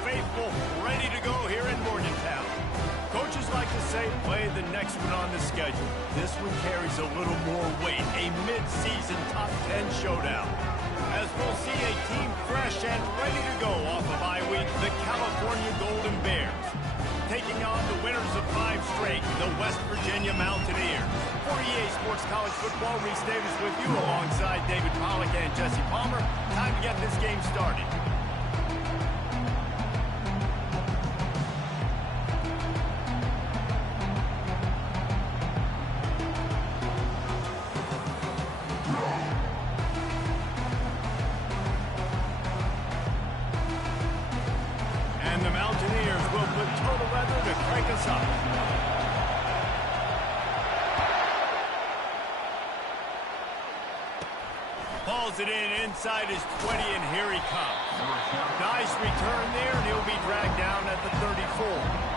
faithful ready to go here in Morgantown. Coaches like to say, play the next one on the schedule. This one carries a little more weight, a mid-season top 10 showdown. As we'll see a team fresh and ready to go off of bye week, the California Golden Bears. Taking on the winners of 5 straight, the West Virginia Mountaineers. For EA Sports College Football, Reese Davis with you alongside David Pollack and Jesse Palmer. Time to get this game started. And the Mountaineers will put total weather to crank us up. Hauls it in inside his 20, and here he comes. Nice return there, and he'll be dragged down at the 34.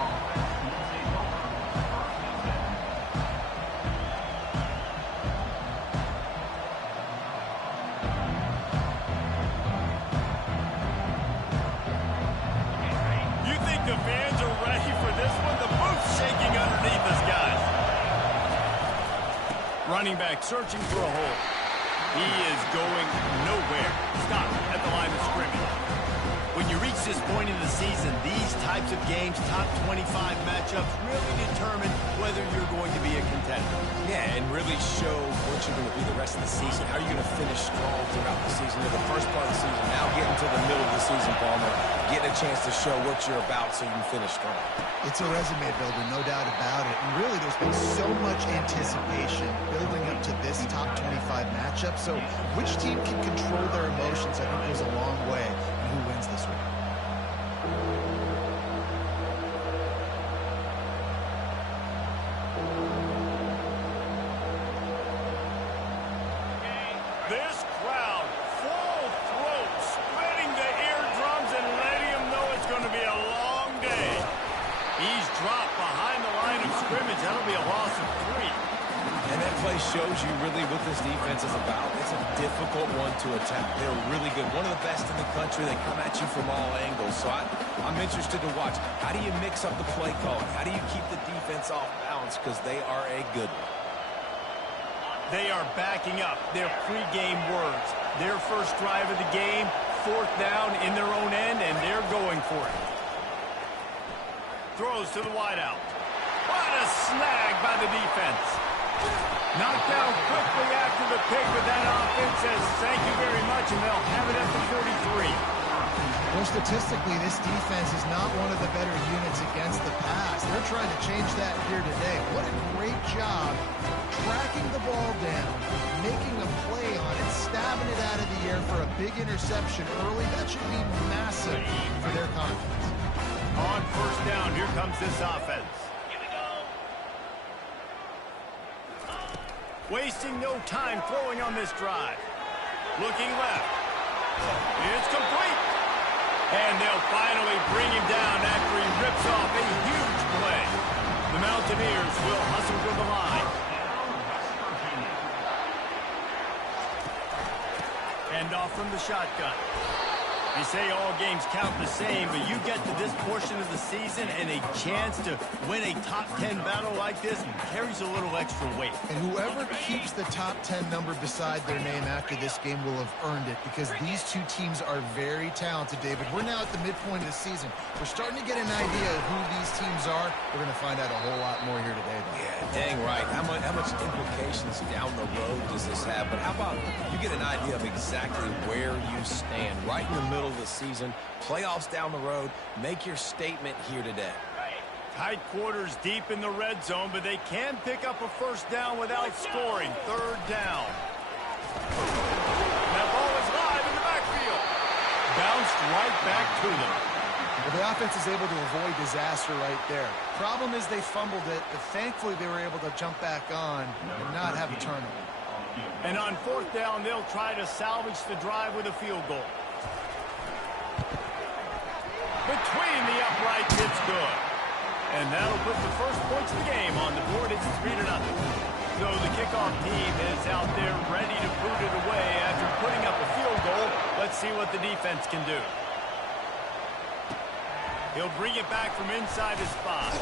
The fans are ready for this one. The booth's shaking underneath us, guys. Running back searching for a hole. He is going nowhere. Stop at the line of scrimmage. When you reach this point in the season, these types of games, top 25 matchups, really determine whether you're going to be a contender. Yeah, and really show what you're going to be the rest of the season. How are you going to finish strong throughout the season? You're the first part of the season. Now getting to the middle of the season, Palmer. Getting a chance to show what you're about so you can finish strong. It's a resume builder, no doubt about it. And really, there's been so much anticipation building up to this top 25 matchup. So which team can control their emotions, I think, goes a long way. And who wins this one? This crowd, full throat, spreading the eardrums and letting them know it's going to be a long day. He's dropped behind the line of scrimmage. That'll be a loss of 3. And that play shows you really what this defense is about. It's a difficult one to attack. They're really good. One of the best in the country. They come at you from all angles. So I'm interested to watch. How do you mix up the play calling? How do you keep the defense off balance? Because they are a good one. They are backing up their pregame words. Their first drive of the game, 4th down in their own end, and they're going for it. Throws to the wideout. What a snag by the defense. Knocked down quickly after the pick, but that offense says thank you very much, and they'll have it at the 43. Well, statistically, this defense is not one of the better units against the pass. They're trying to change that here today. What a great job tracking the ball down, making a play on it, stabbing it out of the air for a big interception early. That should be massive for their confidence. On 1st down, here comes this offense. Wasting no time throwing on this drive. Looking left. It's complete. And they'll finally bring him down after he rips off a huge play. The Mountaineers will hustle for the line. Hand off from the shotgun. They say all games count the same, but you get to this portion of the season and a chance to win a top 10 battle like this carries a little extra weight. And whoever keeps the top 10 number beside their name after this game will have earned it, because these two teams are very talented, David. We're now at the midpoint of the season. We're starting to get an idea of who these teams are. We're going to find out a whole lot more here today, though. Yeah, dang right. How much implications down the road does this have? But how about you get an idea of exactly where you stand right in the middle of the season, playoffs down the road, make your statement here today. Tight quarters deep in the red zone, but they can pick up a 1st down without scoring. 3rd down. That ball is live in the backfield. Bounced right back to them. Well, the offense is able to avoid disaster right there. Problem is they fumbled it, but thankfully they were able to jump back on and not have a turnover. And on 4th down, they'll try to salvage the drive with a field goal. Between the uprights, it's good. And that'll put the first points of the game on the board. It's 3-0. So the kickoff team is out there ready to boot it away after putting up a field goal. Let's see what the defense can do. He'll bring it back from inside his spot.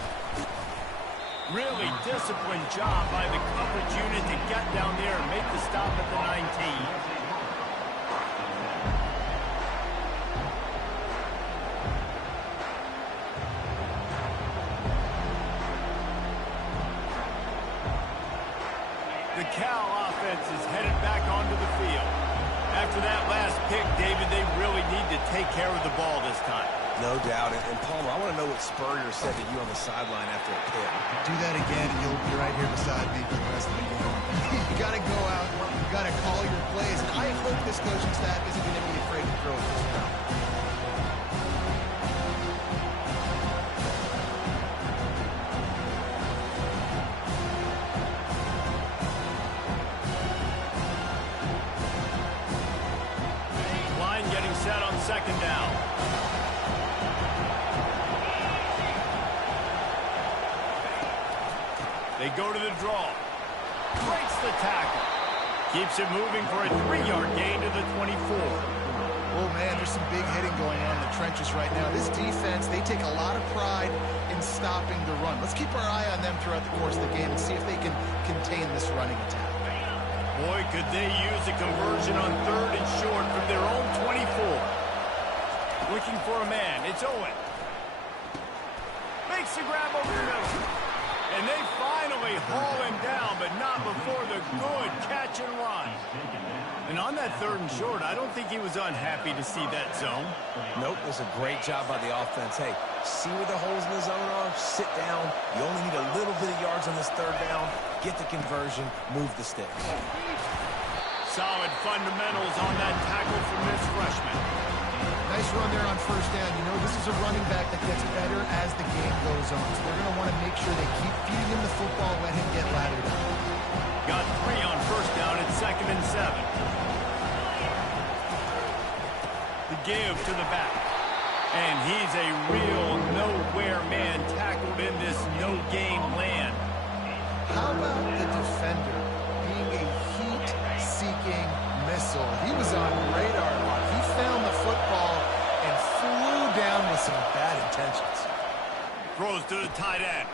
Really disciplined job by the coverage unit to get down there and make the stop at the 19. The Cal offense is headed back onto the field. After that last pick, David, they really need to take care of the ball this time. No doubt. And Palmer, I want to know what Spurrier said to you on the sideline after a pick. Do that again, and you'll be right here beside me for the rest of the game. You got to go out. You got to call your plays. And I hope this coaching staff isn't going to be afraid to throw it this round. Set on second down. They go to the draw. Breaks the tackle. Keeps it moving for a 3-yard gain to the 24. Oh, man, there's some big hitting going on in the trenches right now. This defense, they take a lot of pride in stopping the run. Let's keep our eye on them throughout the course of the game and see if they can contain this running attack. Boy, could they use a conversion on 3rd and short from their own 24. Looking for a man. It's Owen. Makes the grab over the middle. And they finally haul him down, but not before the good catch and run. And on that 3rd and short, I don't think he was unhappy to see that zone. Nope, it was a great job by the offense. Hey, see where the holes in the zone are? Sit down. You only need a little bit of yards on this 3rd down. Get the conversion. Move the sticks. Solid fundamentals on that tackle from this freshman. Nice run there on 1st down. You know, this is a running back that gets better as the game goes on. So they're going to want to make sure they keep feeding him the football, let him get lathered up. Got 3 on 1st down at 2nd and 7. The give to the back. And he's a real nowhere man tackled in this no-game land. How about the defender being a heat-seeking missile? He was on radar lock. He found the football and flew down with some bad intentions. Throws to the tight end.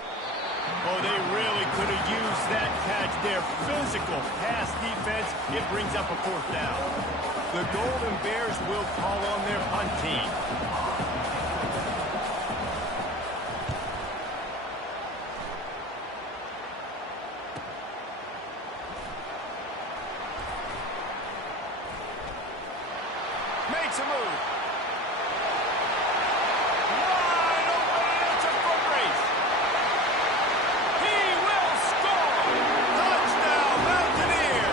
Oh, they really could have used that catch there. Physical pass defense. It brings up a 4th down. The Golden Bears will call on their punt team. Makes a move. Wide open. It's a foot race. He will score. Touchdown, Mountaineer.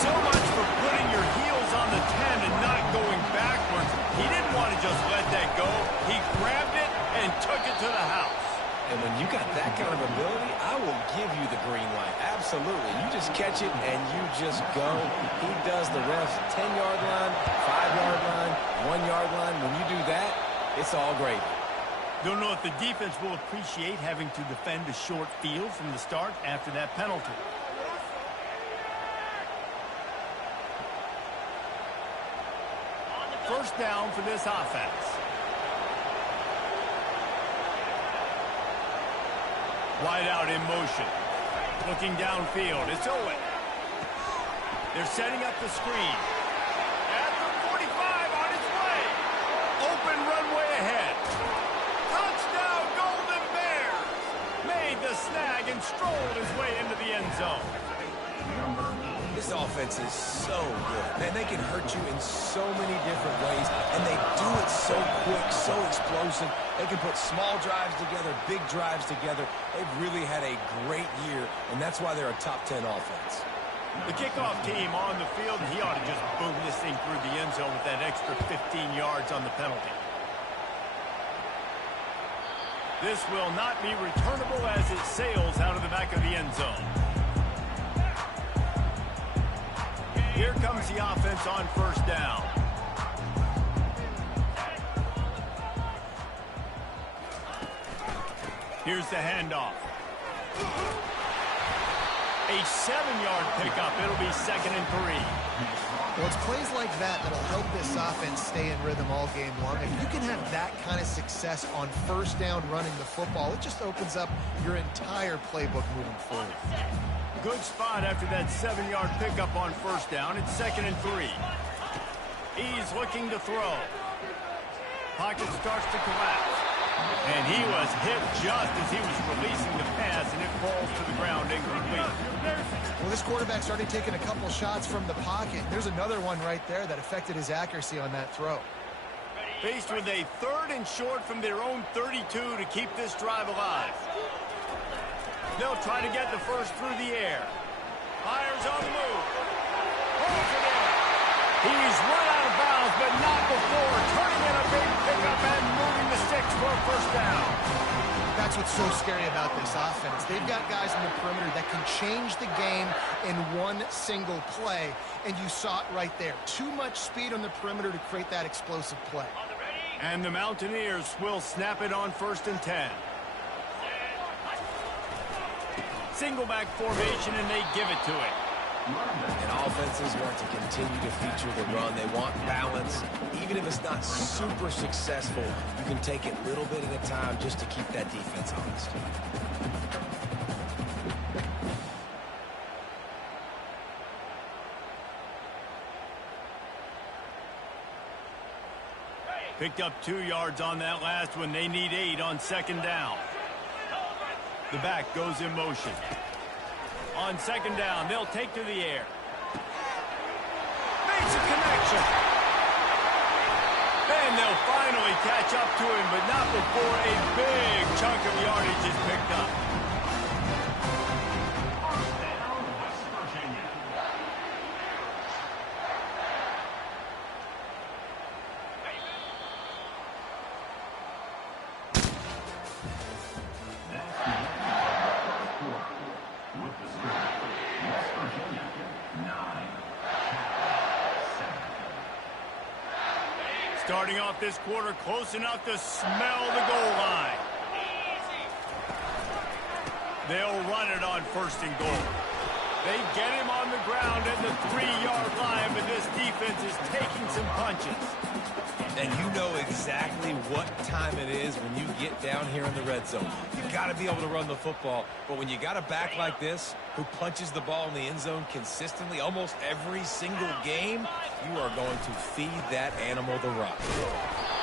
So much for putting your heels on the 10 and not going backwards. He didn't want to just let that go. He grabbed it and took it to the house. And when you got that kind of ability, I will give you the green light. Absolutely. You just catch it and you just go. He does the rest. 10-yard line, 5-yard line, 1-yard line. When you do that, it's all great. Don't know if the defense will appreciate having to defend a short field from the start after that penalty. First down for this offense. Wide out in motion. Looking downfield. It's Owen. They're setting up the screen. At the 45 on its way. Open runway ahead. Touchdown, Golden Bears. Made the snag and strolled his way into the end zone. This offense is so good. Man, they can hurt you in so many different ways, and they do it so quick, so explosive. They can put small drives together, big drives together. They've really had a great year, and that's why they're a top 10 offense. The kickoff team on the field, and he ought to just boom this thing through the end zone with that extra 15 yards on the penalty. This will not be returnable as it sails out of the back of the end zone. Here comes the offense on 1st down. Here's the handoff. A 7-yard pickup. It'll be 2nd and 3. Well, it's plays like that that'll help this offense stay in rhythm all game long. If you can have that kind of success on first down running the football, it just opens up your entire playbook moving forward. Good spot after that 7-yard pickup on first down. It's 2nd and 3. He's looking to throw. Pocket starts to collapse. And he was hit just as he was releasing the pass, and it falls to the ground incomplete. Well, this quarterback started taking a couple shots from the pocket. There's another one right there that affected his accuracy on that throw. Faced with a 3rd and short from their own 32 to keep this drive alive. They'll try to get the first through the air. Fires on the move. Holds it in. He's run out of bounds, but not before turning in a big pickup and moving the sticks for a first down. That's what's so scary about this offense. They've got guys in the perimeter that can change the game in one single play, and you saw it right there. Too much speed on the perimeter to create that explosive play. And the Mountaineers will snap it on 1st and 10. Single back formation, and they give it to it. And offenses want to continue to feature the run. They want balance. Even if it's not super successful, you can take it little bit at a time just to keep that defense honest. Picked up 2 yards on that last one. They need 8 on 2nd down. The back goes in motion. On 2nd down, they'll take to the air. Makes a connection. And they'll finally catch up to him, but not before a big chunk of yardage is picked up. Starting off this quarter close enough to smell the goal line. They'll run it on 1st and goal. They get him on the ground at the 3-yard line, but this defense is taking some punches. And you know exactly what time it is when you get down here in the red zone. You got to be able to run the football. But when you got a back like this who punches the ball in the end zone consistently almost every single game, you are going to feed that animal the rock.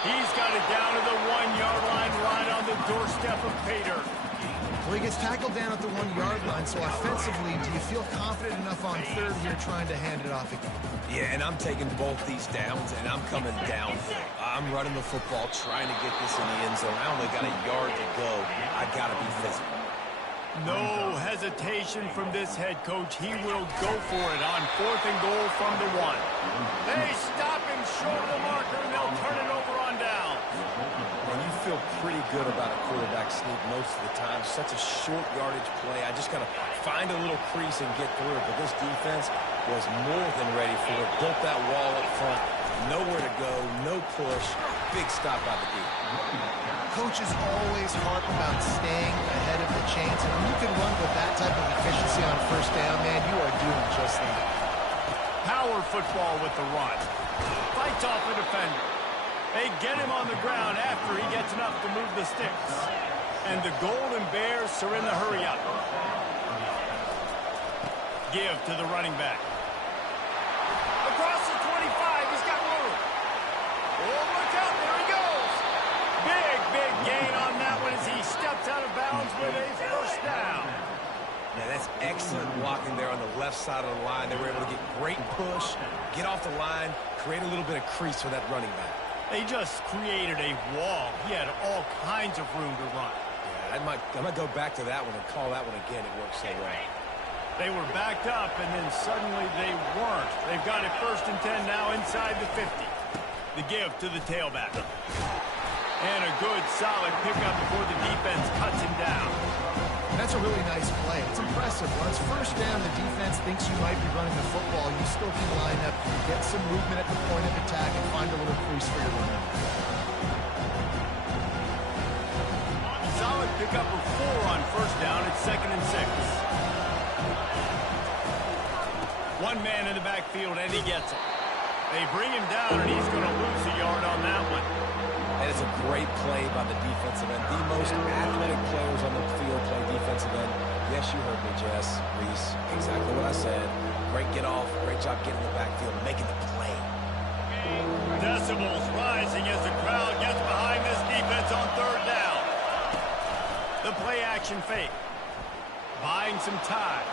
He's got it down to the 1-yard line right on the doorstep of Pater. Well, he gets tackled down at the 1-yard line, so offensively, do you feel confident enough on 3rd here trying to hand it off again? Yeah, and I'm taking both these downs, and I'm coming downhill. I'm running the football, trying to get this in the end zone. I only got a yard to go. I got to be physical. No hesitation from this head coach. He will go for it on 4th and goal from the 1. They stop him short of the marker, and they'll turn it over on down. And you feel pretty good about a quarterback sneak most of the time. Such a short yardage play. I just got to find a little crease and get through it. But this defense was more than ready for it. Built that wall up front. Nowhere to go. No push. Big stop by the deep. Coaches always harp about staying ahead of the chains. And when you can run with that type of efficiency on 1st down, man, you are doing just that. Power football with the run. Fights off a defender. They get him on the ground after he gets enough to move the sticks. And the Golden Bears are in the hurry-up. Give to the running back. Across the 25, he's got room. Oh, look out, there he goes. Big gain on that one as he steps out of bounds with a first down. Yeah, that's excellent blocking there on the left side of the line. They were able to get great push, get off the line, create a little bit of crease for that running back. They just created a wall. He had all kinds of room to run. Yeah, I might go back to that one and call that one again. It worked so well. They were backed up, and then suddenly they weren't. They've got it 1st and 10 now inside the 50. The give to the tailback. And a good, solid pickup before the defense cuts him down. That's a really nice play. It's impressive. Once 1st down, the defense thinks you might be running the football. You still can line up, get some movement at the point of attack, and find a little crease for your runner. Solid pickup of 4 on 1st down. It's 2nd and 6. One man in the backfield, and he gets it. They bring him down, and he's going to lose a yard on that one. And it's a great play by the defensive end. The most athletic players on the field play defensive end. Yes, you heard me, Jess, Reese. Exactly what I said. Great get off. Great job getting in the backfield, making the play. Decibels rising as the crowd gets behind this defense on third down. The play action fake. Buying some time.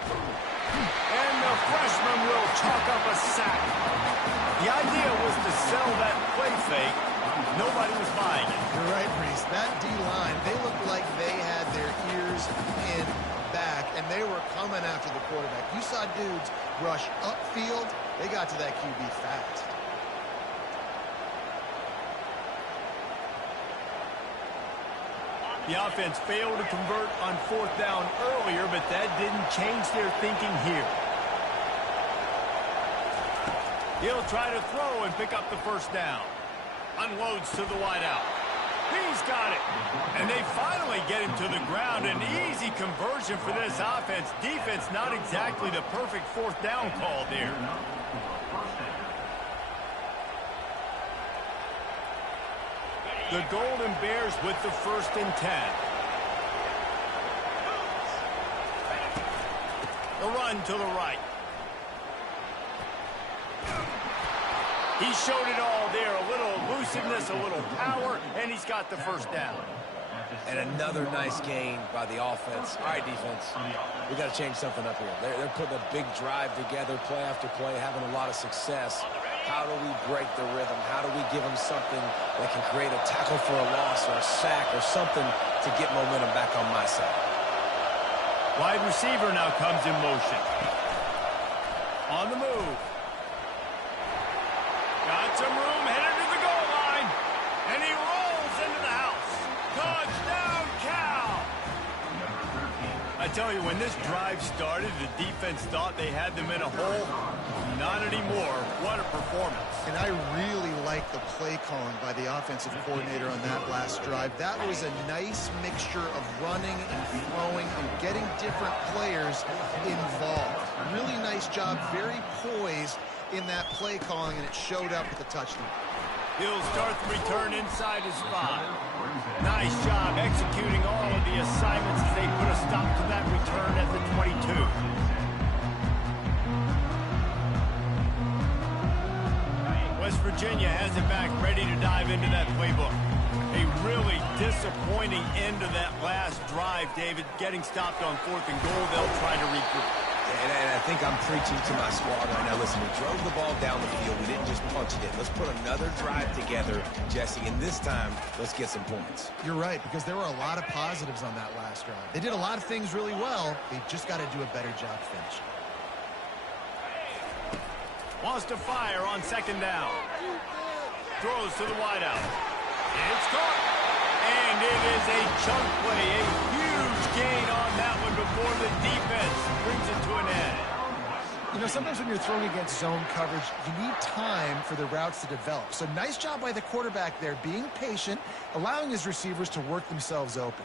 And the freshman will chalk up a sack. The idea was to sell that play fake. Nobody was buying it. You're right, Reese. That D-line, they looked like they had their ears in back, and they were coming after the quarterback. You saw dudes rush upfield. They got to that QB fast. The offense failed to convert on fourth down earlier, but that didn't change their thinking here. He'll try to throw and pick up the first down. Unloads to the wideout. He's got it. And they finally get him to the ground. An easy conversion for this offense. Defense not exactly the perfect fourth down call there. The Golden Bears with the 1st and 10. A run to the right. He showed it all there. A little elusiveness, a little power, and he's got the first down. And another nice gain by the offense. All right, defense, we got to change something up here. They're putting a big drive together, play after play, having a lot of success. How do we break the rhythm? How do we give them something that can create a tackle for a loss or a sack or something to get momentum back on my side? Wide receiver now comes in motion. On the move. Got some room, headed to the goal line. And he rolls into the house. Touchdown, Cal! I tell you, when this drive started, the defense thought they had them in a hole. Not anymore. What a performance. And I really like the play calling by the offensive coordinator on that last drive. That was a nice mixture of running and throwing and getting different players involved. Really nice job, very poised in that play calling, and it showed up with the touchdown. He'll start the return inside his 5. Nice job executing all of the assignments as they put a stop to that return at the 22. West Virginia has it back, ready to dive into that playbook. A really disappointing end of that last drive, David. Getting stopped on 4th and goal, they'll try to regroup. And I think I'm preaching to my squad right now. Listen, we drove the ball down the field. We didn't just punch it in. Let's put another drive together, Jesse, and this time, let's get some points. You're right, because there were a lot of positives on that last drive. They did a lot of things really well. They just got to do a better job finishing. Wants to fire on 2nd down. Throws to the wideout. It's caught. And it is a chunk play. A huge gain on that one before the defense brings it to an end. You know, sometimes when you're throwing against zone coverage, you need time for the routes to develop. So nice job by the quarterback there, being patient, allowing his receivers to work themselves open.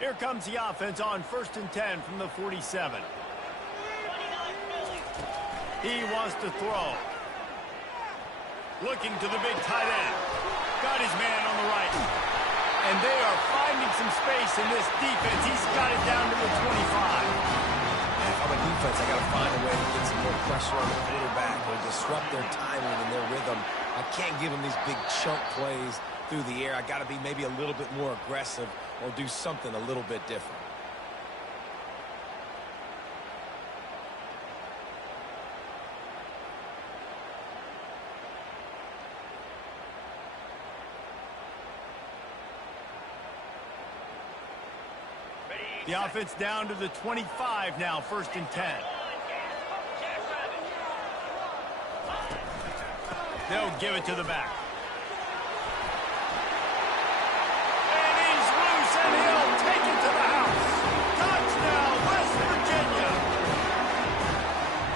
Here comes the offense on 1st and 10 from the 47. He wants to throw. Looking to the big tight end. Got his man on the right. And they are finding some space in this defense. He's got it down to the 25. And if I'm a defense, I got to find a way to get some more pressure on the quarterback or disrupt their timing and their rhythm. I can't give them these big chunk plays through the air. I got to be maybe a little bit more aggressive or do something a little bit different. The offense down to the 25 now, 1st and 10. They'll give it to the back. And he's loose, and he'll take it to the house. Touchdown, West Virginia.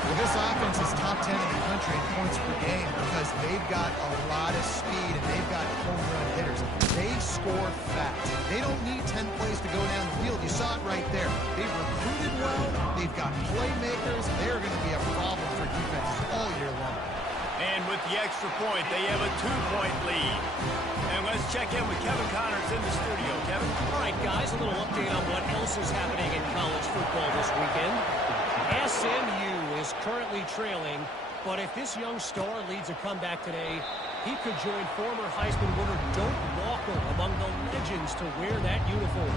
Well, this offense is top 10 in the country in points per game because they've got a lot of speed and they've got home run hitters. They score fast. They don't need 10 plays to go down the field. You saw it right there. They've recruited well. They've got playmakers. They're going to be a problem for defenses all year long. And with the extra point. They have a 2-point lead. And let's check in with Kevin Connors in the studio. Kevin? All right, guys, a little update on what else is happening in college football this weekend. SMU is currently trailing, but if this young star leads a comeback today, he could join former Heisman winner Doak Walker among the legends to wear that uniform.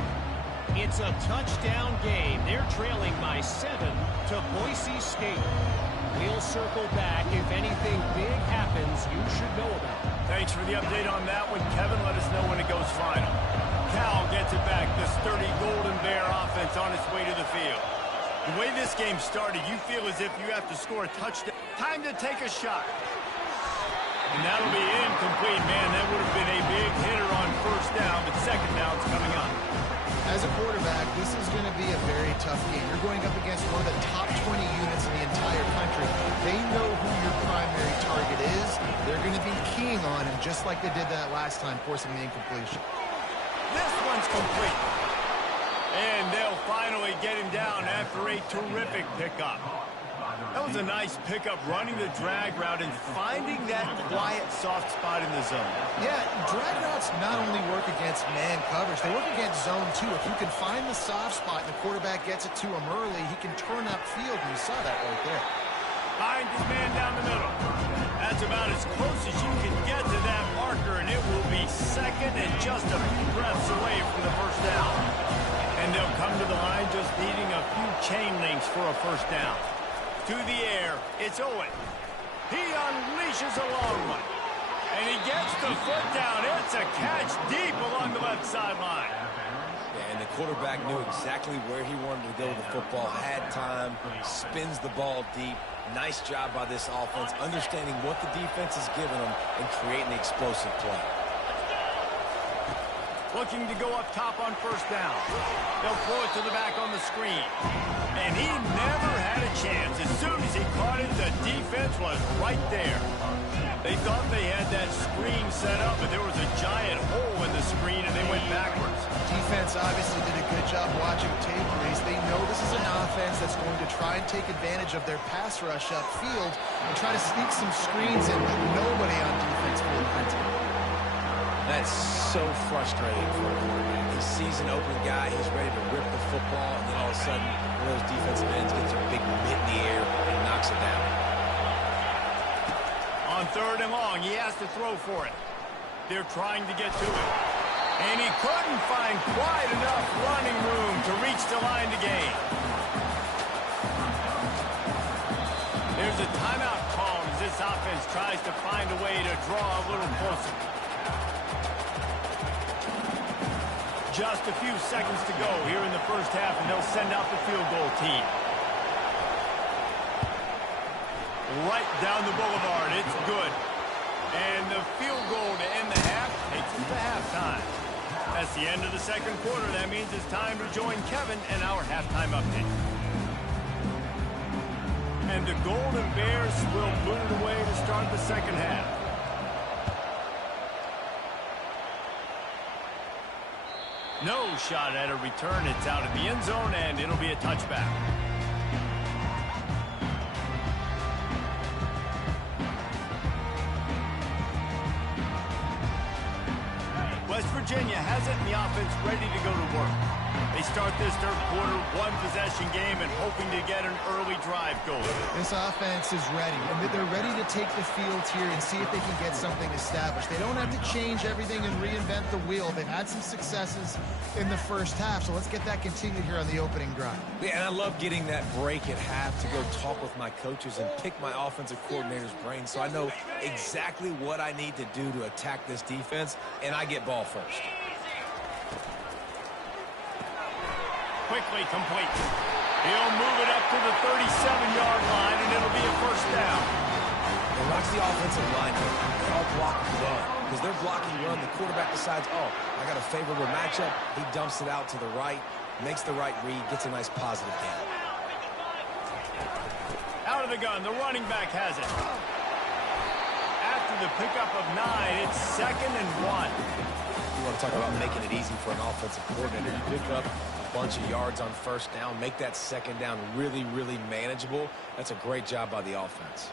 It's a touchdown game. They're trailing by 7 to Boise State. We'll circle back if anything big happens you should know about. Thanks for the update on that one, Kevin. Let us know when it goes final. Cal gets it back. The sturdy Golden Bear offense on its way to the field. The way this game started, you feel as if you have to score a touchdown. Time to take a shot. And that'll be incomplete. Man, that would have been a big hitter on first down, but second down's coming up. As a quarterback, this is going to be a very tough game. You're going up against one of the top 20 units in the entire country. They know who your primary target is. They're going to be keying on him, just like they did that last time, forcing the incompletion. This one's complete. And they'll finally get him down after a terrific pickup. That was a nice pickup, running the drag route and finding that quiet, soft spot in the zone. Yeah, drag routes not only work against man coverage, they work against zone too. If you can find the soft spot and the quarterback gets it to him early, he can turn upfield, and you saw that right there. Find his man down the middle. That's about as close as you can get to that marker, and it will be second and just a few breaths away from the first down. And they'll come to the line just needing a few chain links for a first down. To the air, it's Owen. He unleashes a long one. And he gets the foot down. It's a catch deep along the left sideline. Yeah, and the quarterback knew exactly where he wanted to go with the football, had time, spins the ball deep. Nice job by this offense, understanding what the defense is giving them and creating the explosive play. Looking to go up top on first down. They'll throw it to the back on the screen. And he never had a chance. As soon as he caught it, the defense was right there. They thought they had that screen set up, but there was a giant hole in the screen, and they went backwards. Defense obviously did a good job watching tape, Reese. They know this is an offense that's going to try and take advantage of their pass rush upfield and try to sneak some screens in, but nobody on defense will prevent it. That's so frustrating for a quarterback. He sees an open guy, he's ready to rip the football, and then all of a sudden, one of those defensive ends gets a big mitt in the air and knocks it down. On third and long, he has to throw for it. They're trying to get to it. And he couldn't find quite enough running room to reach the line to gain. There's a timeout call as this offense tries to find a way to draw a little closer. Just a few seconds to go here in the first half, and they'll send out the field goal team. Right down the boulevard, it's good. And the field goal to end the half takes us to halftime. That's the end of the second quarter. That means it's time to join Kevin and our halftime update. And the Golden Bears will boot it away to start the second half. No shot at a return. It's out of the end zone, and it'll be a touchback. West Virginia has it, and the offense ready to go to work. They start this third quarter, one-possession game, and hoping to get an early drive going. This offense is ready, and they're ready to take the field here and see if they can get something established. They don't have to change everything and reinvent the wheel. They've had some successes in the first half, so let's get that continued here on the opening drive. Yeah, and I love getting that break at half to go talk with my coaches and pick my offensive coordinator's brain so I know exactly what I need to do to attack this defense, and I get ball first. Quickly complete. He'll move it up to the 37-yard line, and it'll be a first down. And watch the offensive line. They all block and run. Because they're blocking run, the quarterback decides, oh, I got a favorable matchup. He dumps it out to the right, makes the right read, gets a nice positive gain. Out of the gun, the running back has it. After the pickup of 9, it's 2nd and 1. You want to talk about making it easy for an offensive coordinator. You pick up a bunch of yards on first down, make that second down really, really manageable. That's a great job by the offense.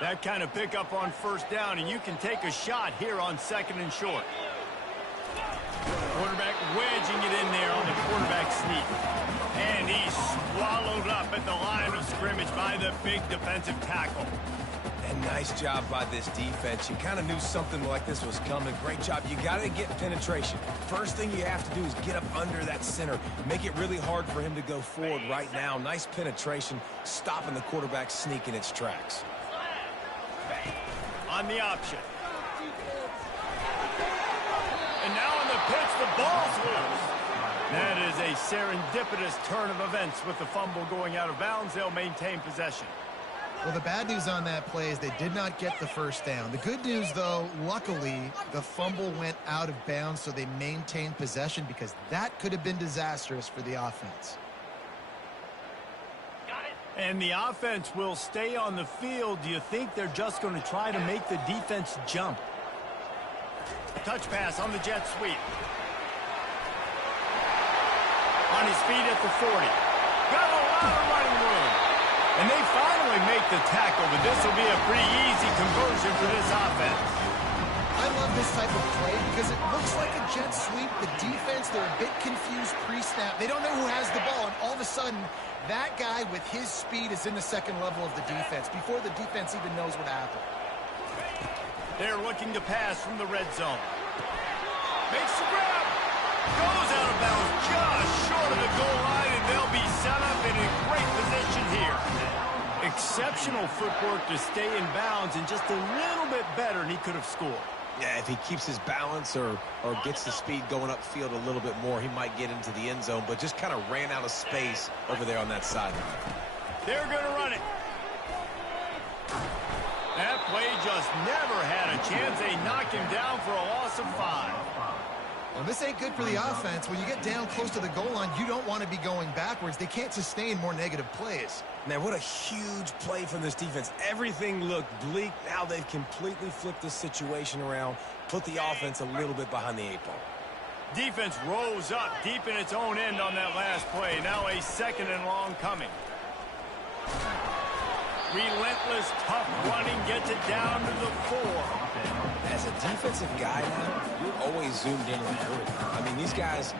That kind of pickup on first down, and you can take a shot here on 2nd and short. Quarterback wedging it in there on the quarterback sneak. And he's swallowed up at the line of scrimmage by the big defensive tackle. And nice job by this defense. You kind of knew something like this was coming. Great job. You got to get penetration. First thing you have to do is get up under that center. Make it really hard for him to go forward right now. Nice penetration, stopping the quarterback sneak in its tracks. On the option. And now in the pitch, the ball's loose. That is a serendipitous turn of events with the fumble going out of bounds. They'll maintain possession. Well, the bad news on that play is they did not get the first down. The good news, though, luckily, the fumble went out of bounds, so they maintained possession because that could have been disastrous for the offense. And the offense will stay on the field. Do you think they're just going to try to make the defense jump? Touch pass on the jet sweep. On his feet at the 40. Got a lot of running room. And they finally make the tackle, but this will be a pretty easy conversion for this offense. I love this type of play because it looks like a jet sweep. The defense, they're a bit confused pre-snap. They don't know who has the ball, and all of a sudden, that guy with his speed is in the second level of the defense before the defense even knows what happened. They're looking to pass from the red zone. Makes the grab. Goes out of bounds just short of the goal line, and they'll be set up in a great position here. Exceptional footwork to stay in bounds, and just a little bit better, and he could have scored. Yeah, if he keeps his balance or gets the speed going upfield a little bit more, he might get into the end zone, but just kind of ran out of space over there on that side. They're going to run it. That play just never had a chance. They knock him down for a loss of 5. Well, this ain't good for the offense. When you get down close to the goal line, you don't want to be going backwards. They can't sustain more negative plays. Man, what a huge play from this defense. Everything looked bleak. Now they've completely flipped this situation around, put the offense a little bit behind the 8 ball. Defense rose up deep in its own end on that last play. Now a 2nd and long coming. Relentless, tough running gets it down to the 4. As a defensive guy now, you're always zoomed in on the quarterback. I mean, these guys,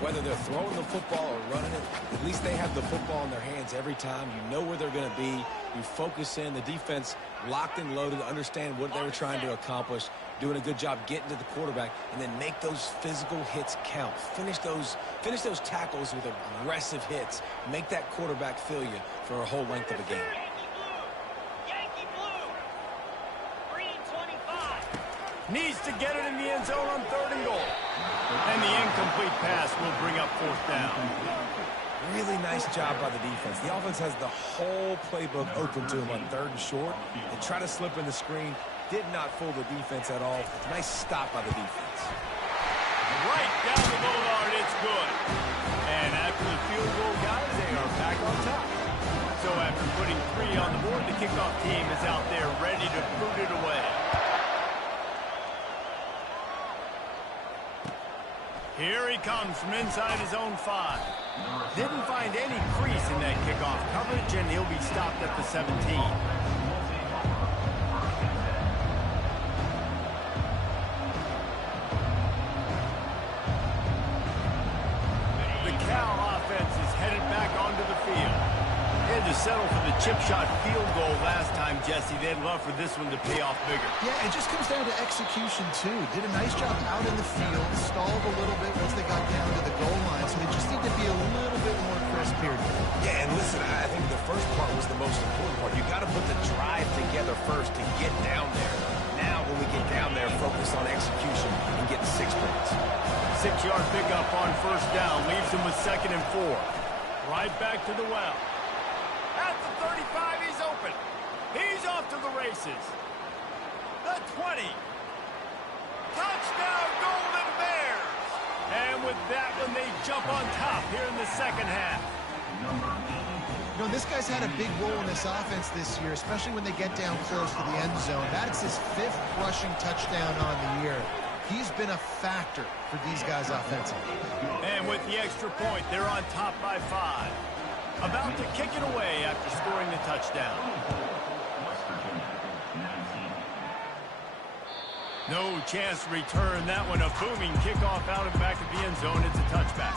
whether they're throwing the football or running it, at least they have the football in their hands every time. You know where they're going to be. You focus in. The defense locked and loaded, understand what they were trying to accomplish, doing a good job getting to the quarterback, and then make those physical hits count. Finish those tackles with aggressive hits. Make that quarterback feel you for a whole length of a game. Needs to get it in the end zone on 3rd and goal. And the incomplete pass will bring up 4th down. Really nice job by the defense. The offense has the whole playbook open to them on 3rd and short. They try to slip in the screen. Did not fool the defense at all. Nice stop by the defense. Right down the goal line, it's good. And after the field goal, guys, they are back on top. So after putting 3 on the board, the kickoff team is out there ready to boot it away. Here he comes from inside his own 5. Didn't find any crease in that kickoff coverage, and he'll be stopped at the 17. The Cal offense is headed back onto the field. They had to settle for the chip shot field goal last time, Jesse. They'd love for this one to pay off bigger. Yeah, it just comes down to execution, too. Did a nice job out in the field, stalled a little bit once they got down to the goal line, so they just need to be a little bit more crisp here. Yeah, and listen, I think the first part was the most important part. You got to put the drive together first to get down there. Now, when we get down there, focus on execution and getting 6 points. 6-yard pickup on first down leaves him with 2nd and 4. Right back to the well. At the 35, he's open. He's off to the races. The 20. Touchdown, Golden Bears. And with that one, they jump on top here in the 2nd half. You know, this guy's had a big role in this offense this year, especially when they get down close to the end zone. That's his 5th rushing touchdown on the year. He's been a factor for these guys offensively. And with the extra point, they're on top by 5. About to kick it away after scoring the touchdown. No chance to return that one. A booming kickoff out of the back of the end zone. It's a touchback.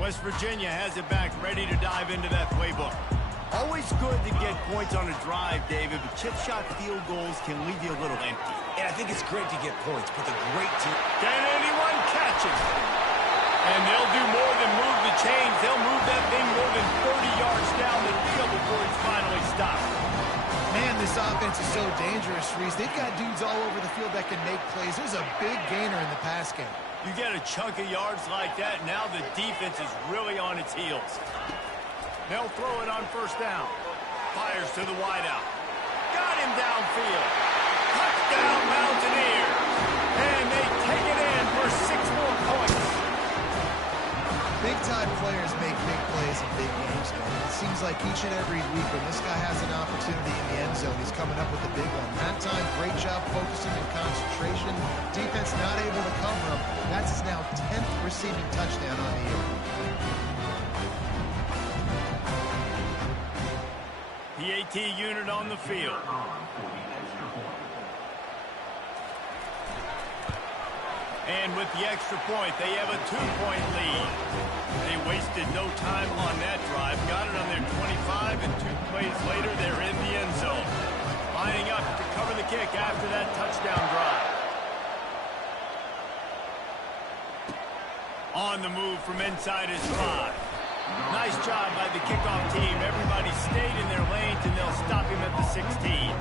West Virginia has it back, ready to dive into that playbook. Always good to get points on a drive, David, but chip shot field goals can leave you a little empty. And I think it's great to get points, but the great team... Can anyone catch it? And they'll do more than move the chains. They'll move that thing more than 30 yards down the field before it's finally stopped. Man, this offense is so dangerous, Reese. They've got dudes all over the field that can make plays. There's a big gainer in the pass game. You get a chunk of yards like that, now the defense is really on its heels. They'll throw it on first down. Fires to the wideout. Got him downfield. Touchdown, Mountaineers. And they take it in for 6 more points. Big-time players make big plays in big games, man. It seems like each and every week when this guy has an opportunity in the end zone, he's coming up with a big one. That time, great job focusing and concentration. Defense not able to cover him. That's his now 10th receiving touchdown on the year. PAT unit on the field. And with the extra point, they have a 2-point lead. They wasted no time on that drive. Got it on their 25, and 2 plays later, they're in the end zone. Lining up to cover the kick after that touchdown drive. On the move from inside his 5. Nice job by the kickoff team. Everybody stayed in their lanes, and they'll stop him at the 16.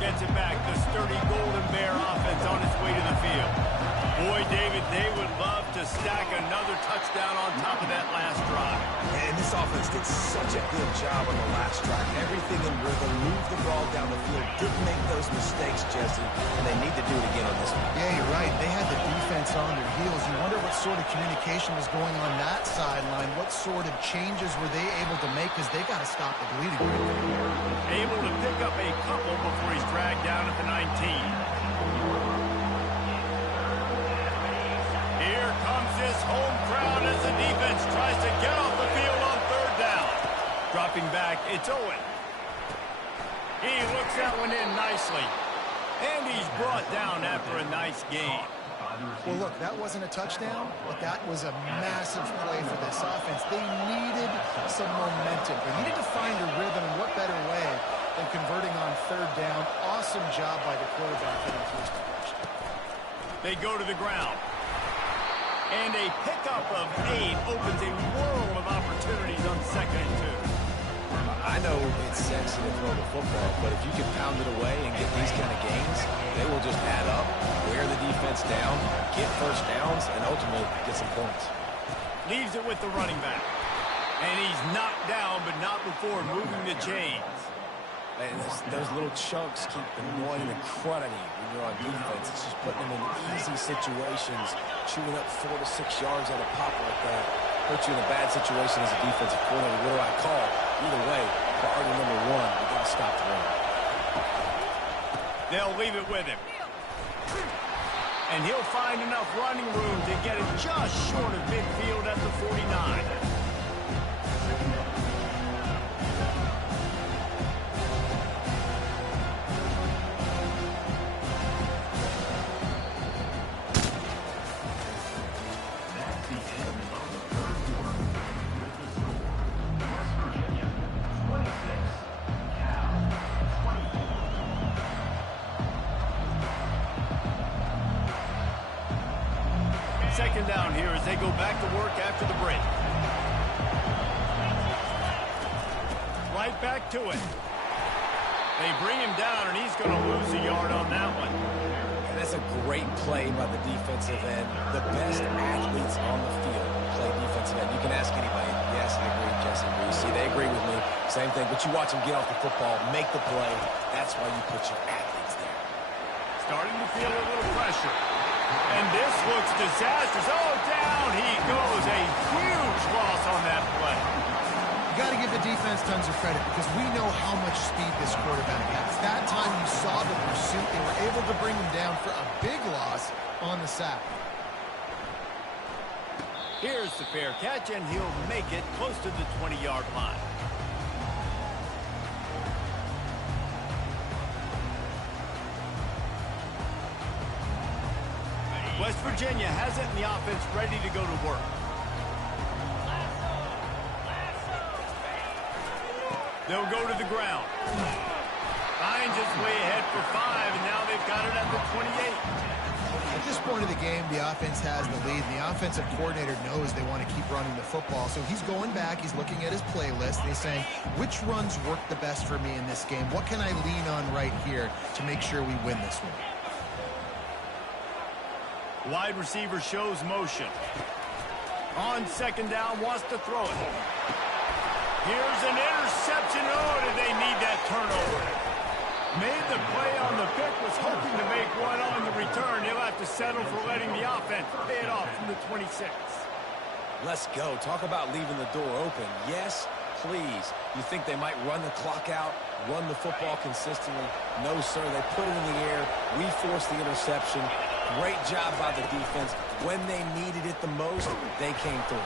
Gets it back. The sturdy Golden Bear offense on its way to the field. Boy, David, they would love to stack another touchdown on top of that last drive. And this offense did such a good job on the last drive. Everything in rhythm, moved the ball down the field, didn't make those mistakes, Jesse, and they need to do it again on this one. Yeah, you're right. They had the defense on their heels. You wonder what sort of communication was going on that sideline. What sort of changes were they able to make, because they got to stop the bleeding right there. Able to pick up a couple before he's dragged down at the 19. Here comes this home crowd as the defense tries to get off the field on 3rd down. Dropping back, it's Owen. He looks that one in nicely. And he's brought down after a nice game. Well, look, that wasn't a touchdown, but that was a massive play for this offense. They needed some momentum. They needed to find a rhythm, and what better way than converting on 3rd down. Awesome job by the quarterback getting to his position. They go to the ground. And a pickup of 8 opens a world of opportunities on 2nd and 2. I know it's sexy to throw the football, but if you can pound it away and get these kind of gains, they will just add up, wear the defense down, get first downs, and ultimately get some points. Leaves it with the running back. And he's knocked down, but not before moving the chains. And those little chunks keep annoying the crud out of you when you're on defense. It's just putting them in easy situations, chewing up 4 to 6 yards at a pop like that. Put you in a bad situation as a defensive coordinator. What do I call? Either way, priority number 1, we got to stop the run. They'll leave it with him. And he'll find enough running room to get it just short of midfield at the 49. Second down here as they go back to work after the break. Right back to it. They bring him down, and he's going to lose a yard on that one. And that's a great play by the defensive end. The best athletes on the field play defensive end. You can ask anybody. Yes, I agree, Jesse. See, they agree with me. Same thing. But you watch them get off the football, make the play. That's why you put your athletes there. Starting to feel a little pressure. And this looks disastrous. Oh, down he goes. A huge loss on that play. You got to give the defense tons of credit because we know how much speed this quarterback has. That time you saw the pursuit. They were able to bring him down for a big loss on the sack. Here's the fair catch, and he'll make it close to the 20-yard line. West Virginia has it in the offense ready to go to work. They'll go to the ground. Hines is way ahead for 5, and now they've got it at the 28. At this point of the game, the offense has the lead. The offensive coordinator knows they want to keep running the football. So he's going back. He's looking at his playlist. And he's saying, which runs work the best for me in this game? What can I lean on right here to make sure we win this one? Wide receiver shows motion. On second down, wants to throw it. Here's an interception. Oh, did they need that turnover? Made the play on the pick, was hoping to make one on the return. He'll have to settle for letting the offense pay it off from the 26. Let's go. Talk about leaving the door open. Yes, please. You think they might run the clock out, run the football consistently? No, sir. They put it in the air. We forced the interception. Great job by the defense. When they needed it the most, they came through.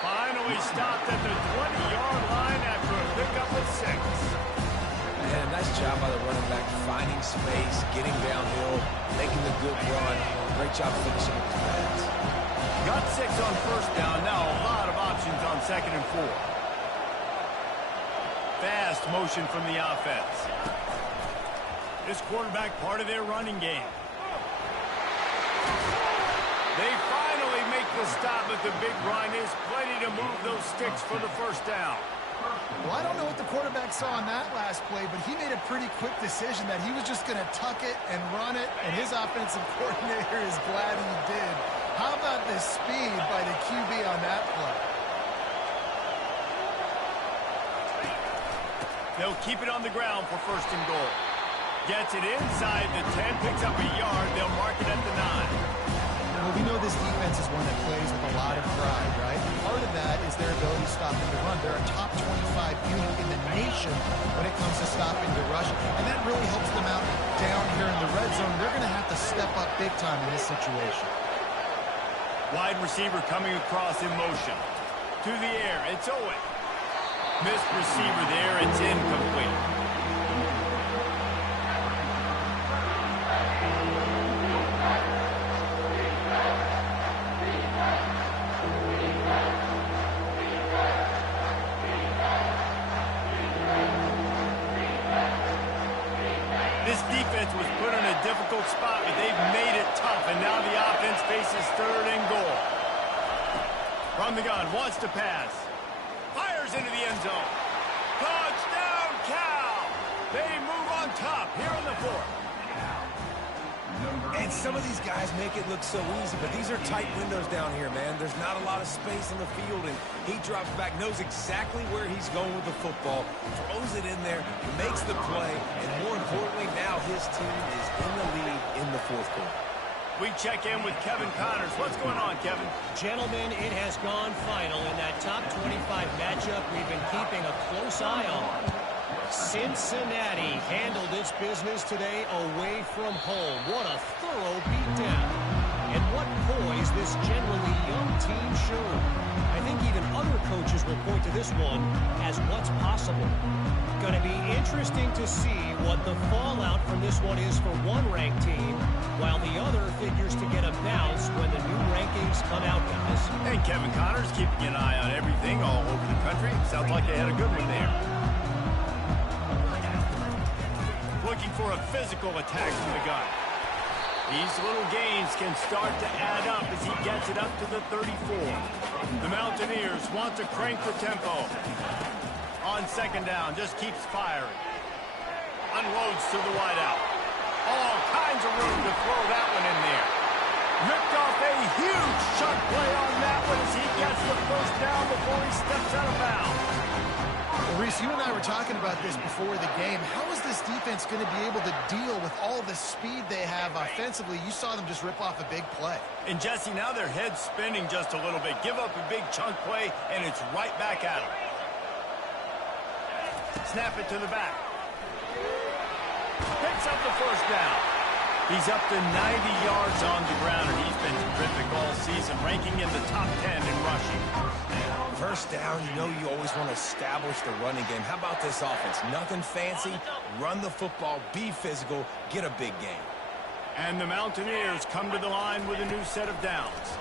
Finally stopped at the 20-yard line after a pickup of 6. Man, nice job by the running back, finding space, getting downhill, making a good run. Great job finishing his pass. Got 6 on first down. Now a lot of options on second and 4. Fast motion from the offense. This quarterback part of their running game. They finally make the stop, but the big run is plenty to move those sticks for the first down. Well, I don't know what the quarterback saw on that last play, but he made a pretty quick decision that he was just going to tuck it and run it, and his offensive coordinator is glad he did. How about the speed by the QB on that play? They'll keep it on the ground for first and goal. Gets it inside the 10, picks up a yard. They'll mark it at the 9. Well, we know this defense is one that plays with a lot of pride, right? Part of that is their ability to stop and to run. They're a top 25 unit in the nation when it comes to stopping the rush, and that really helps them out down here in the red zone. They're going to have to step up big time in this situation. Wide receiver coming across in motion. To the air, it's Owen. Missed receiver there, it's incomplete. This defense was put in a difficult spot, but they've made it tough, and now the offense faces third and goal. From the gun, wants to pass. Fires into the end zone. Touchdown, Cal! They move on top here in the 4th. And some of these guys make it look so easy, but these are tight windows down here, man. There's not a lot of space in the field, and he drops back, knows exactly where he's going with the football, throws it in there, makes the play, and more importantly, now his team is in the lead in the 4th quarter. We check in with Kevin Connors. What's going on, Kevin? Gentlemen, it has gone final in that top 25 matchup we've been keeping a close eye on. Cincinnati handled its business today away from home. What a thorough beatdown. And what poise this generally young team showed. I think even other coaches will point to this one as what's possible. Going to be interesting to see what the fallout from this one is for one ranked team, while the other figures to get a bounce when the new rankings come out, guys. And Kevin Connors keeping an eye on everything all over the country. Sounds like they had a good one there. Looking for a physical attack from the gun. These little gains can start to add up as he gets it up to the 34. The Mountaineers want to crank the tempo. On second down, just keeps firing. Unloads to the wideout. All kinds of room to throw that one in there. Ripped off a huge chunk play on that one as he gets the first down before he steps out of bounds. Reese, you and I were talking about this before the game. How is this defense going to be able to deal with all the speed they have offensively? You saw them just rip off a big play. And Jesse, now their head's spinning just a little bit. Give up a big chunk play, and it's right back at them. Snap it to the back. Picks up the first down. He's up to 90 yards on the ground, and he's been terrific all season, ranking in the top 10 in rushing. First down, you know you always want to establish the running game. How about this offense? Nothing fancy. Run the football, be physical, get a big gain. And the Mountaineers come to the line with a new set of downs.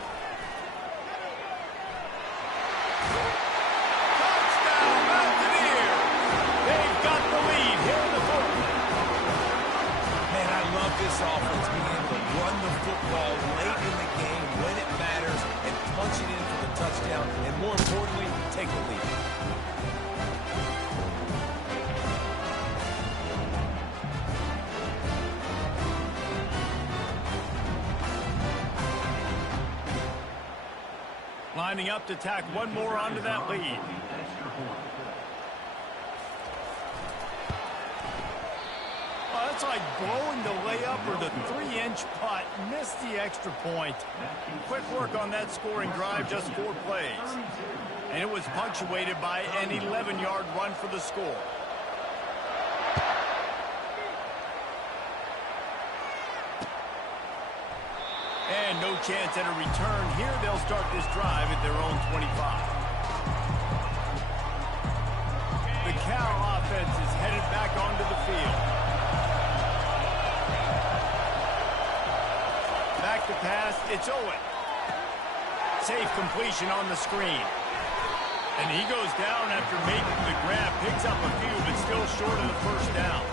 Touchdown, Mountaineers! They've got the lead here in the fourth. Man, I love this offense being able to run the football late in the game when it matters and punch it in for the touchdown, and more importantly, take the lead. Lining up to tack one more onto that lead. Well, that's like blowing the layup or the 3-inch putt. Missed the extra point. Quick work on that scoring drive, just 4 plays. And it was punctuated by an 11-yard run for the score. And no chance at a return here. They'll start this drive at their own 25. The Cal offense is headed back onto the field. Back to pass, it's Owen. Safe completion on the screen. And he goes down after making the grab. Picks up a few, but still short of the first down.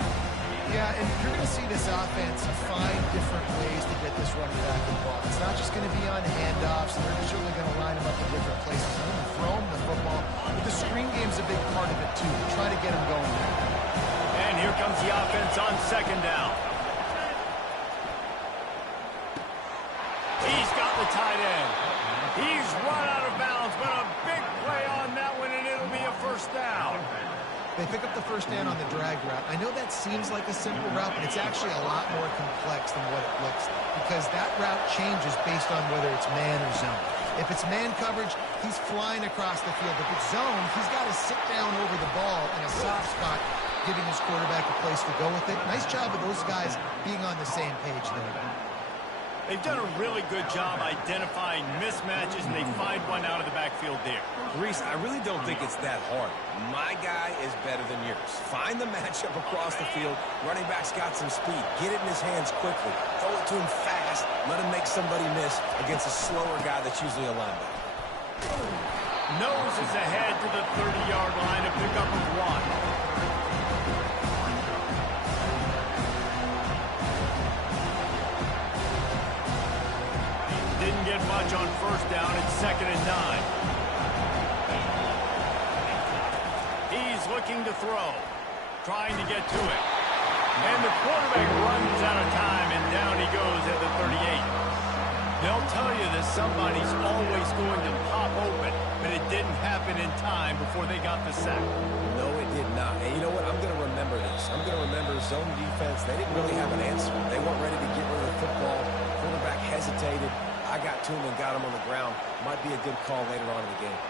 Yeah, and you're going to see this offense find different ways to get this running back involved. It's not just going to be on handoffs. They're certainly going to line them up in different places. They're going to throw them the football. But the screen game's a big part of it, too. Try to get them going there. And here comes the offense on second down. He's got the tight end. He's run out of bounds, but a big play on that one, and it'll be a first down. They pick up the first down on the drag route. I know that seems like a simple route, but it's actually a lot more complex than what it looks like, because that route changes based on whether it's man or zone. If it's man coverage, he's flying across the field. If it's zone, he's got to sit down over the ball in a soft spot, giving his quarterback a place to go with it. Nice job of those guys being on the same page there. They've done a really good job identifying mismatches, and they find one out of the backfield there. Reese, I really don't think it's that hard. My guy is better than yours. Find the matchup across the field. Running back's got some speed. Get it in his hands quickly. Throw it to him fast. Let him make somebody miss against a slower guy that's usually a linebacker. Nose is ahead to the 30-yard line to pick up with 1. Didn't get much on first down. It's 2nd and 9. He's looking to throw, trying to get to it. And the quarterback runs out of time, and down he goes at the 38. They'll tell you that somebody's always going to pop open, but it didn't happen in time before they got the sack. No, it did not. And you know what? I'm going to remember this. I'm going to remember zone defense. They didn't really have an answer. They weren't ready to get rid of the football. Quarterback hesitated. I got to him and got him on the ground. Might be a good call later on in the game.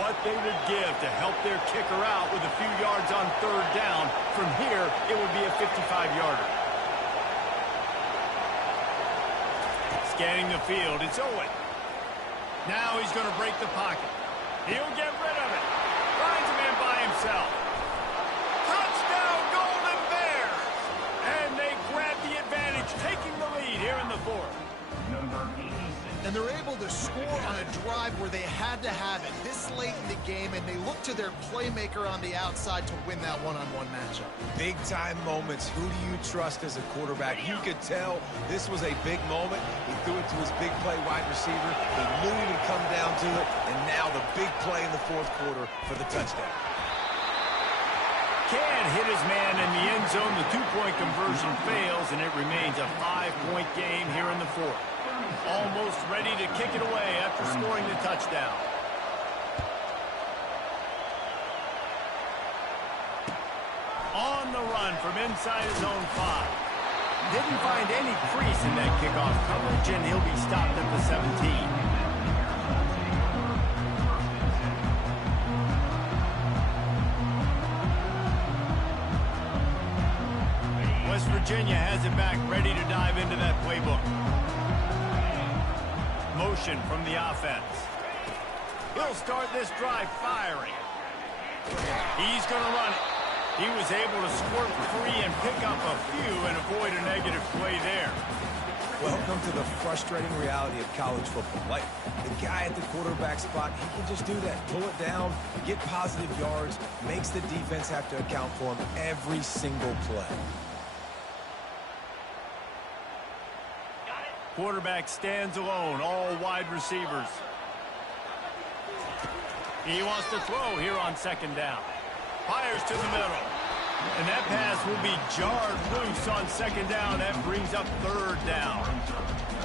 What they would give to help their kicker out with a few yards on third down. From here, it would be a 55-yarder. Scanning the field, it's Owen. Now he's going to break the pocket. He'll get rid of it. Finds a man by himself. Touchdown, Golden Bears! And they grab the advantage, taking the lead here in the fourth. And they're able to score on a drive where they had to have it this late in the game, and they look to their playmaker on the outside to win that one-on-one matchup. Big-time moments. Who do you trust as a quarterback? You could tell this was a big moment. He threw it to his big play wide receiver. He knew he would come down to it, and now the big play in the fourth quarter for the touchdown. Can't hit his man in the end zone. The two-point conversion fails, and it remains a 5-point game here in the fourth. Almost ready to kick it away after scoring the touchdown. to run from inside his own 5. Didn't find any crease in that kickoff coverage, and he'll be stopped at the 17. West Virginia has it back, ready to dive into that playbook. Motion from the offense. He'll start this drive firing. He's going to run it. He was able to squirt free and pick up a few and avoid a negative play there. Welcome to the frustrating reality of college football. Like, the guy at the quarterback spot, he can just do that. Pull it down, get positive yards, makes the defense have to account for him every single play. Quarterback stands alone, all wide receivers. He wants to throw here on second down. Fires to the middle. And that pass will be jarred loose on second down. That brings up third down.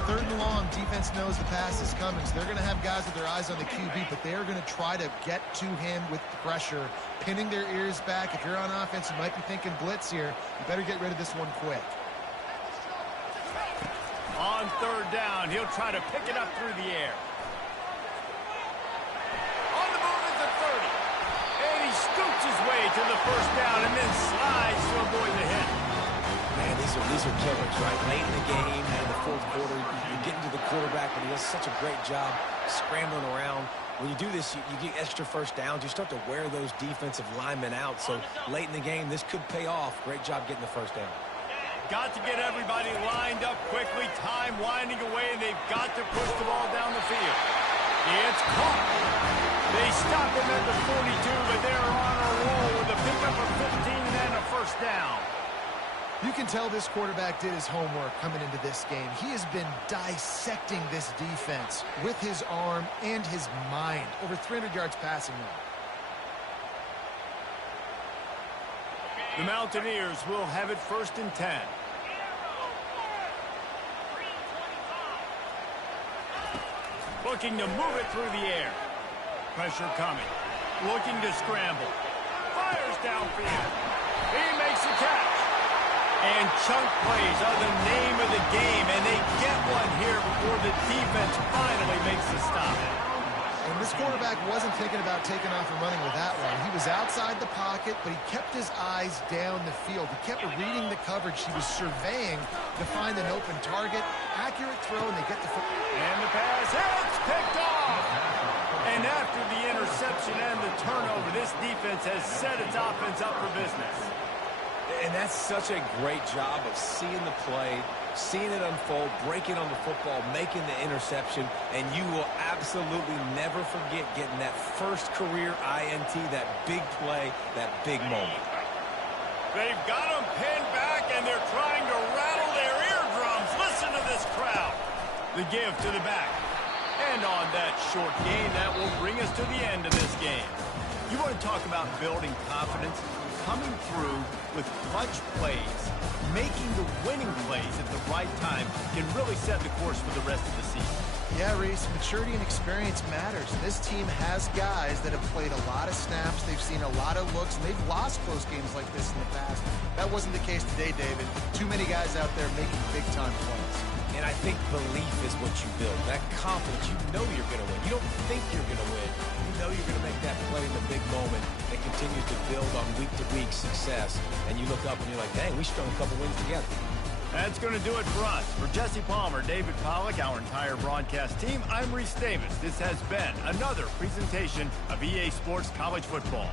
Third and long, defense knows the pass is coming, so they're going to have guys with their eyes on the QB, but they're going to try to get to him with pressure, pinning their ears back. If you're on offense, you might be thinking blitz here. You better get rid of this one quick. On third down, he'll try to pick it up through the air. On the move at the 30. And he scoots his way to the first down and then slides to avoid the hit. Man, these are killers, right? Late in the game, in the fourth quarter, you're getting to the quarterback, but he does such a great job scrambling around. When you do this, you get extra first downs. You start to wear those defensive linemen out. So late in the game, this could pay off. Great job getting the first down. Got to get everybody lined up quickly. Time winding away, and they've got to push the ball down the field. It's caught. They stop him at the 42, but they're on a roll with a pickup of 15 and a first down. You can tell this quarterback did his homework coming into this game. He has been dissecting this defense with his arm and his mind. Over 300 yards passing now. The Mountaineers will have it first and 10. Looking to move it through the air. Pressure coming. Looking to scramble. Fires downfield. He makes a catch. And chunk plays are the name of the game, and they get one here before the defense finally makes the stop. And this quarterback wasn't thinking about taking off and running with that one. He was outside the pocket, but he kept his eyes down the field. He kept reading the coverage. He was surveying to find an open target. Accurate throw, and they get the foot. And the pass, it's picked off. And after the interception and the turnover, this defense has set its offense up for business. And that's such a great job of seeing the play, seeing it unfold, breaking on the football, making the interception, and you will absolutely never forget getting that first career INT, that big play, that big moment. They've got them pinned back, and they're trying to rattle their eardrums. Listen to this crowd. The give to the back. And on that short gain, that will bring us to the end of this game. You want to talk about building confidence? Coming through with clutch plays, making the winning plays at the right time can really set the course for the rest of the season. Yeah, Reese, maturity and experience matters. And this team has guys that have played a lot of snaps. They've seen a lot of looks, and they've lost close games like this in the past. That wasn't the case today, David. Too many guys out there making big-time plays. And I think belief is what you build. That confidence, you know you're going to win. You don't think you're going to win. You know you're going to make that play in the big moment that continues to build on week-to-week success. And you look up and you're like, dang, we strung a couple wins together. That's going to do it for us. For Jesse Palmer, David Pollack, our entire broadcast team, I'm Reese Davis. This has been another presentation of EA Sports College Football.